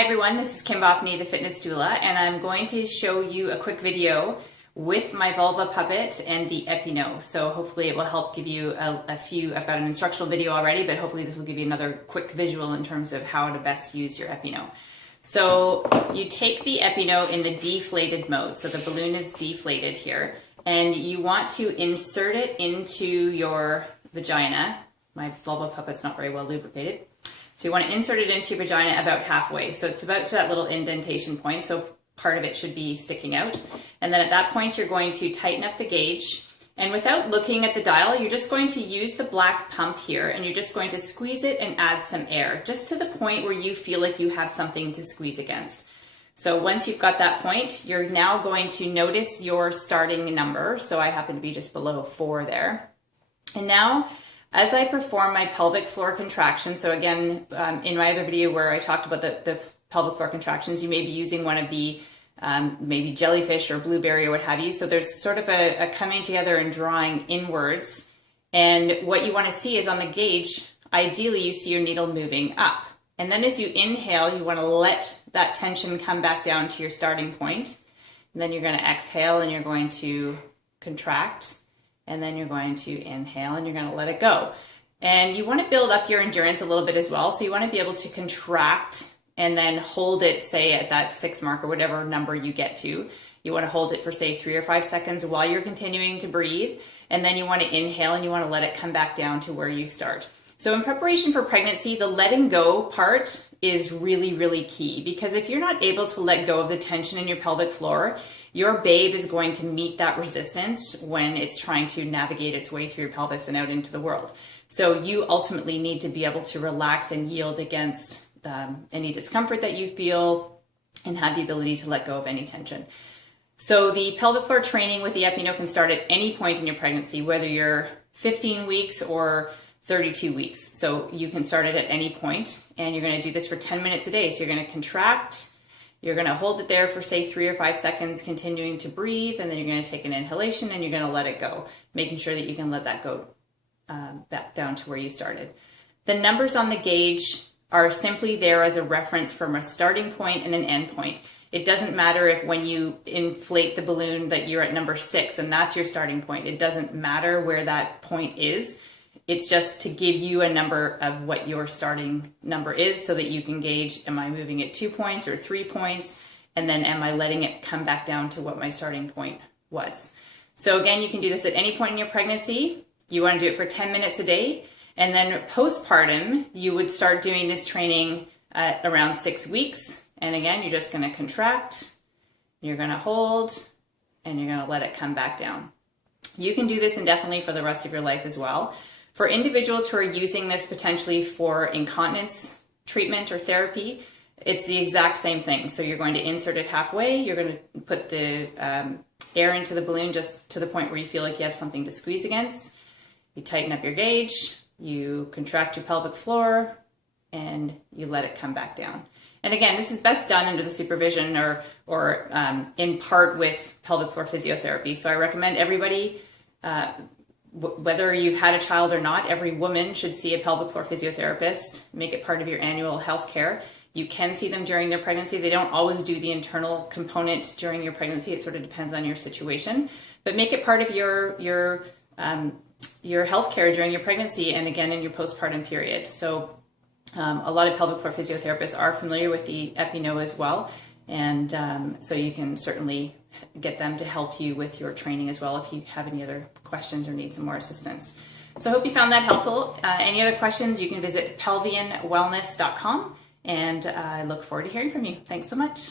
Hi everyone, this is Kim Bopney, the fitness doula, and I'm going to show you a quick video with my vulva puppet and the EPI-NO. So hopefully it will help give you a few, I've got an instructional video already, but hopefully this will give you another quick visual in terms of how to best use your EPI-NO. So you take the EPI-NO in the deflated mode, so the balloon is deflated here, and you want to insert it into your vagina. My vulva puppet's not very well lubricated. So you want to insert it into your vagina about halfway. So it's about to that little indentation point, so part of it should be sticking out. And then at that point, you're going to tighten up the gauge. And without looking at the dial, you're just going to use the black pump here, and you're just going to squeeze it and add some air, just to the point where you feel like you have something to squeeze against. So once you've got that point, you're now going to notice your starting number. So I happen to be just below 4 there. And now, as I perform my pelvic floor contractions, so again, in my other video where I talked about the pelvic floor contractions, you may be using one of the maybe jellyfish or blueberry or what have you. So there's sort of a coming together and drawing inwards. And what you want to see is on the gauge, ideally you see your needle moving up. And then as you inhale, you want to let that tension come back down to your starting point. And then you're going to exhale and you're going to contract. And then you're going to inhale and you're going to let it go. And you want to build up your endurance a little bit as well. So you want to be able to contract and then hold it, say at that 6 mark or whatever number you get to. You want to hold it for say 3 or 5 seconds while you're continuing to breathe. And then you want to inhale and you want to let it come back down to where you start. So in preparation for pregnancy, the letting go part is really, really key, because if you're not able to let go of the tension in your pelvic floor, your babe is going to meet that resistance when it's trying to navigate its way through your pelvis and out into the world. So you ultimately need to be able to relax and yield against any discomfort that you feel and have the ability to let go of any tension. So the pelvic floor training with the EPI-NO can start at any point in your pregnancy, whether you're 15 weeks or 32 weeks. So you can start it at any point, and you're going to do this for 10 minutes a day. So you're going to contract. You're going to hold it there for say 3 or 5 seconds, continuing to breathe, and then you're going to take an inhalation and you're going to let it go, making sure that you can let that go back down to where you started. The numbers on the gauge are simply there as a reference from a starting point and an end point. It doesn't matter if when you inflate the balloon that you're at number 6 and that's your starting point. It doesn't matter where that point is. It's just to give you a number of what your starting number is so that you can gauge, am I moving at 2 points or 3 points? And then am I letting it come back down to what my starting point was? So again, you can do this at any point in your pregnancy. You want to do it for 10 minutes a day. And then postpartum, you would start doing this training at around 6 weeks. And again, you're just going to contract, you're going to hold, and you're going to let it come back down. You can do this indefinitely for the rest of your life as well. For individuals who are using this potentially for incontinence treatment or therapy, it's the exact same thing. So you're going to insert it halfway, you're going to put the air into the balloon just to the point where you feel like you have something to squeeze against. You tighten up your gauge, you contract your pelvic floor, and you let it come back down. And again, this is best done under the supervision or in part with pelvic floor physiotherapy. So I recommend everybody, whether you've had a child or not, every woman should see a pelvic floor physiotherapist. Make it part of your annual health care. You can see them during their pregnancy. They don't always do the internal component during your pregnancy. It sort of depends on your situation. But make it part of your health care during your pregnancy and again in your postpartum period. So a lot of pelvic floor physiotherapists are familiar with the EPI-NO as well. And so you can certainly get them to help you with your training as well if you have any other questions or need some more assistance. So I hope you found that helpful. Any other questions, you can visit pelvianwellness.com, and I look forward to hearing from you. Thanks so much.